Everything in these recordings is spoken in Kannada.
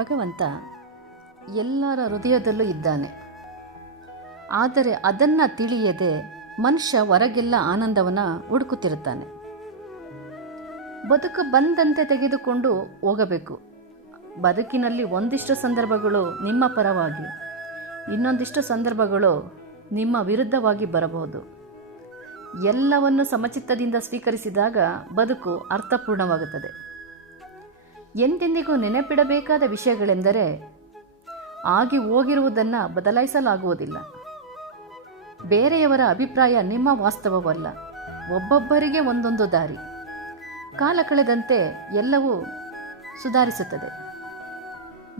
ಭಗವಂತ ಎಲ್ಲರ ಹೃದಯದಲ್ಲೂ ಇದ್ದಾನೆ. ಆದರೆ ಅದನ್ನು ತಿಳಿಯದೆ ಮನುಷ್ಯ ಹೊರಗೆಲ್ಲ ಆನಂದವನ್ನು ಹುಡುಕುತ್ತಿರುತ್ತಾನೆ. ಬದುಕು ಬಂದಂತೆ ತೆಗೆದುಕೊಂಡು ಹೋಗಬೇಕು. ಬದುಕಿನಲ್ಲಿ ಒಂದಿಷ್ಟು ಸಂದರ್ಭಗಳು ನಿಮ್ಮ ಪರವಾಗಿ, ಇನ್ನೊಂದಿಷ್ಟು ಸಂದರ್ಭಗಳು ನಿಮ್ಮ ವಿರುದ್ಧವಾಗಿ ಬರಬಹುದು. ಎಲ್ಲವನ್ನು ಸಮಚಿತ್ತದಿಂದ ಸ್ವೀಕರಿಸಿದಾಗ ಬದುಕು ಅರ್ಥಪೂರ್ಣವಾಗುತ್ತದೆ. ಎಂದೆಂದಿಗೂ ನೆನಪಿಡಬೇಕಾದ ವಿಷಯಗಳೆಂದರೆ, ಆಗಿ ಹೋಗಿರುವುದನ್ನು ಬದಲಾಯಿಸಲಾಗುವುದಿಲ್ಲ. ಬೇರೆಯವರ ಅಭಿಪ್ರಾಯ ನಿಮ್ಮ ವಾಸ್ತವವಲ್ಲ. ಒಬ್ಬೊಬ್ಬರಿಗೆ ಒಂದೊಂದು ದಾರಿ. ಕಾಲ ಕಳೆದಂತೆ ಎಲ್ಲವೂ ಸುಧಾರಿಸುತ್ತದೆ.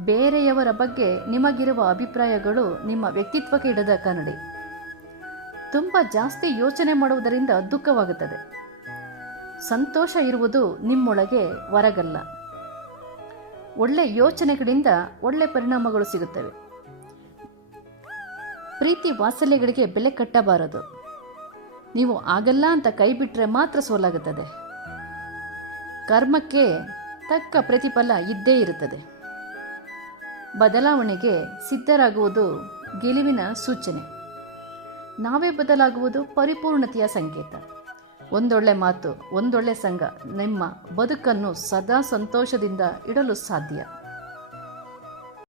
ಬೇರೆಯವರ ಬಗ್ಗೆ ನಿಮಗಿರುವ ಅಭಿಪ್ರಾಯಗಳು ನಿಮ್ಮ ವ್ಯಕ್ತಿತ್ವಕ್ಕೆ ಇಡದ ಕನ್ನಡಿ. ತುಂಬ ಜಾಸ್ತಿ ಯೋಚನೆ ಮಾಡುವುದರಿಂದ ದುಃಖವಾಗುತ್ತದೆ. ಸಂತೋಷ ಇರುವುದು ನಿಮ್ಮೊಳಗೆ, ಹೊರಗಲ್ಲ. ಒಳ್ಳೆ ಯೋಚನೆಗಳಿಂದ ಒಳ್ಳೆ ಪರಿಣಾಮಗಳು ಸಿಗುತ್ತವೆ. ಪ್ರೀತಿ ವಾತ್ಸಲ್ಯಗಳಿಗೆ ಬೆಲೆ ಕಟ್ಟಬಾರದು. ನೀವು ಆಗಲ್ಲ ಅಂತ ಕೈ ಬಿಟ್ಟರೆ ಮಾತ್ರ ಸೋಲಾಗುತ್ತದೆ. ಕರ್ಮಕ್ಕೆ ತಕ್ಕ ಪ್ರತಿಫಲ ಇದ್ದೇ ಇರುತ್ತದೆ. ಬದಲಾವಣೆಗೆ ಸಿದ್ಧರಾಗುವುದು ಗೆಲುವಿನ ಸೂಚನೆ. ನಾವೇ ಬದಲಾಗುವುದು ಪರಿಪೂರ್ಣತೆಯ ಸಂಕೇತ. ಒಂದೊಳ್ಳೆ ಮಾತು, ಒಂದೊಳ್ಳೆ ಸಂಘ ನಿಮ್ಮ ಬದುಕನ್ನು ಸದಾ ಸಂತೋಷದಿಂದ ಇಡಲು ಸಾಧ್ಯ.